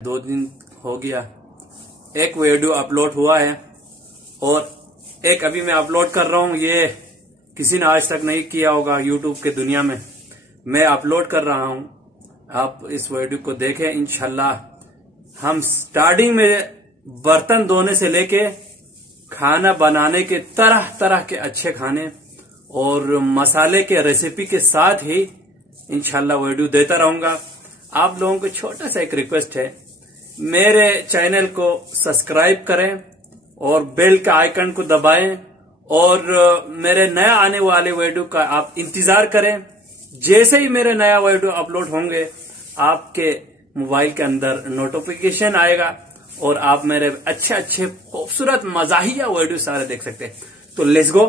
2 दिन हो गया, एक वीडियो अपलोड हुआ है और एक अभी मैं अपलोड कर रहा हूँ। ये किसी ने आज तक नहीं किया होगा यूट्यूब के दुनिया में। मैं अपलोड कर रहा हूँ, आप इस वीडियो को देखें। इंशाल्लाह हम स्टार्टिंग में बर्तन धोने से लेके खाना बनाने के तरह तरह के अच्छे खाने और मसाले के रेसिपी के साथ ही इंशाल्लाह वीडियो देता रहूंगा। आप लोगों को छोटा सा एक रिक्वेस्ट है, मेरे चैनल को सब्सक्राइब करें और बेल का आइकन को दबाएं और मेरे नया आने वाले वीडियो का आप इंतजार करें। जैसे ही मेरे नया वीडियो अपलोड होंगे आपके मोबाइल के अंदर नोटिफिकेशन आएगा और आप मेरे अच्छे अच्छे खूबसूरत मजाहिया वीडियो सारे देख सकते हैं। तो लेट्स गो,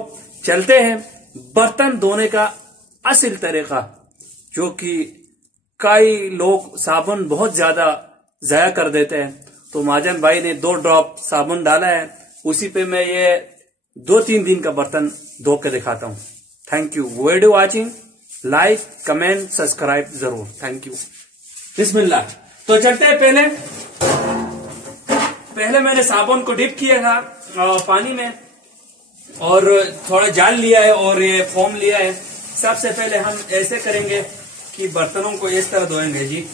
चलते हैं। बर्तन धोने का असल तरीका, जो कि कई लोग साबुन बहुत ज्यादा जाया कर देते हैं, तो महाजन भाई ने 2 ड्रॉप साबुन डाला है, उसी पे मैं ये 2-3 दिन का बर्तन धो के दिखाता हूँ। Thank you video watching, like comment subscribe जरूर, थैंक यू। बिस्मिल्लाह। तो चलते हैं। पहले मैंने साबुन को डिप किया था पानी में और थोड़ा जाल लिया है और ये फोम लिया है। सबसे पहले हम ऐसे करेंगे कि बर्तनों को इस तरह धोएंगे जी।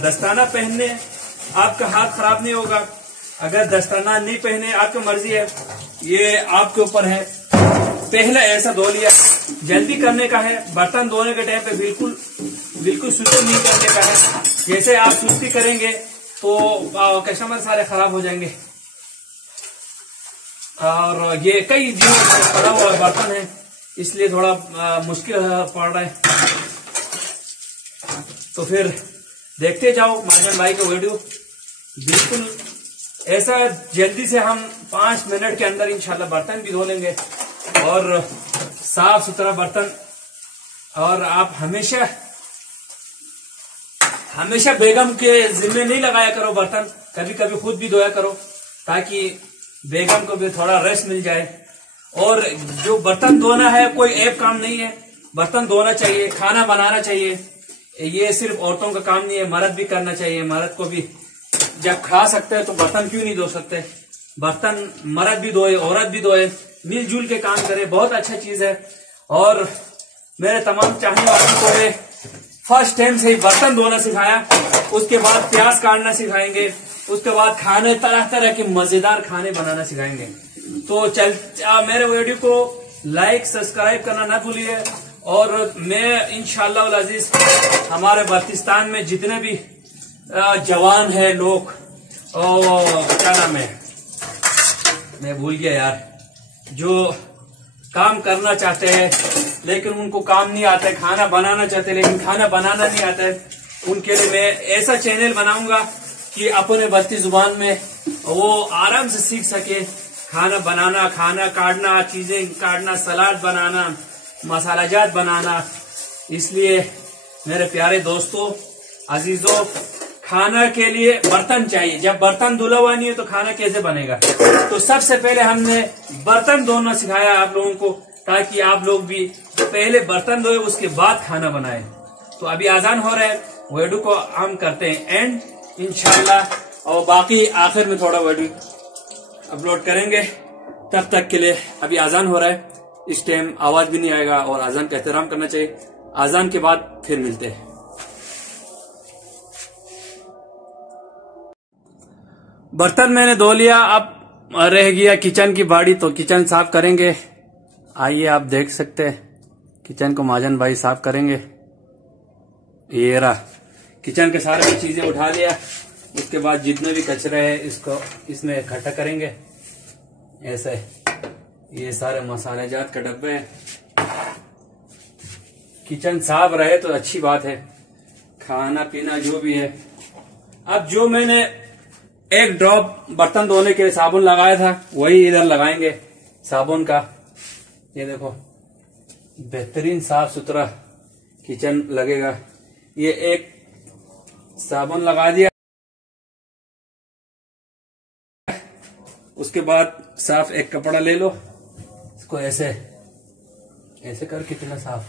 दस्ताना पहनने आपका हाथ खराब नहीं होगा, अगर दस्ताना नहीं पहने आपकी मर्जी है, ये आपके ऊपर है। पहले ऐसा धो लिया, जल्दी करने का है। बर्तन धोने के टाइम पे बिल्कुल सुस्ती नहीं करने का है। जैसे आप सुस्ती करेंगे तो कस्टमर सारे खराब हो जाएंगे। और ये कई दिनों से पड़ा हुआ बर्तन है, इसलिए थोड़ा मुश्किल पड़ रहा है। तो फिर देखते जाओ महाजन भाई का वीडियो। बिल्कुल ऐसा जल्दी से हम 5 मिनट के अंदर इंशाल्लाह बर्तन भी धो लेंगे और साफ सुथरा बर्तन। और आप हमेशा बेगम के जिम्मे नहीं लगाया करो बर्तन, कभी कभी खुद भी धोया करो, ताकि बेगम को भी थोड़ा रेस्ट मिल जाए। और जो बर्तन धोना है कोई ऐप काम नहीं है, बर्तन धोना चाहिए, खाना बनाना चाहिए। ये सिर्फ औरतों का काम नहीं है, मर्द भी करना चाहिए। मर्द को भी जब खा सकते हैं तो बर्तन क्यों नहीं धो सकते। बर्तन मर्द भी धोए, औरत भी धोए, मिलजुल के काम करे, बहुत अच्छा चीज है। और मेरे तमाम चाहने वालों को मैं फर्स्ट टाइम से ही बर्तन धोना सिखाया, उसके बाद प्याज काटना सिखाएंगे, उसके बाद खाने तरह तरह के मजेदार खाने बनाना सिखाएंगे। तो मेरे वीडियो को लाइक सब्सक्राइब करना ना भूलिए। और मैं इंशाअल्लाह अजीज हमारे बल्तिस्तान में जितने भी जवान है लोग, क्या नाम है, मैं भूल गया यार, जो काम करना चाहते हैं लेकिन उनको काम नहीं आता है, खाना बनाना चाहते हैं लेकिन खाना बनाना नहीं आता है, उनके लिए मैं ऐसा चैनल बनाऊंगा कि अपने बस्ती जुबान में वो आराम से सीख सके खाना बनाना, खाना काटना, चीजें काटना, सलाद बनाना, मसालाजात बनाना। इसलिए मेरे प्यारे दोस्तों, अजीजों, खाना के लिए बर्तन चाहिए। जब बर्तन धुला हुआ नहीं है तो खाना कैसे बनेगा। तो सबसे पहले हमने बर्तन धोना सिखाया आप लोगों को, ताकि आप लोग भी पहले बर्तन धोए उसके बाद खाना बनाए। तो अभी आजान हो रहा है, वीडियो को हम करते हैं एंड इंशाल्लाह, और बाकी आखिर में थोड़ा वीडियो अपलोड करेंगे। तब तक के लिए अभी आजान हो रहा है, इस टाइम आवाज भी नहीं आएगा और आजान का एहतराम करना चाहिए। आजान के बाद फिर मिलते हैं। बर्तन मैंने धो लिया, अब रह गया किचन की बाड़ी, तो किचन साफ करेंगे। आइए आप देख सकते हैं किचन को महाजन भाई साफ करेंगे। ये रहा किचन के सारे चीजें उठा लिया, उसके बाद जितने भी कचरे है इसको इसमें इकट्ठा करेंगे। ऐसे ये सारे मसालेजात का डब्बे हैं। किचन साफ रहे तो अच्छी बात है, खाना पीना जो भी है। अब जो मैंने 1 ड्रॉप बर्तन धोने के लिए साबुन लगाया था वही इधर लगाएंगे साबुन का। ये देखो बेहतरीन साफ सुथरा किचन लगेगा। ये 1 साबुन लगा दिया, उसके बाद साफ एक कपड़ा ले लो, इसको ऐसे कर कितना साफ,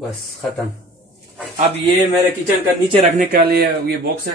बस खत्म। अब ये मेरे किचन का नीचे रखने के लिए ये बॉक्स है,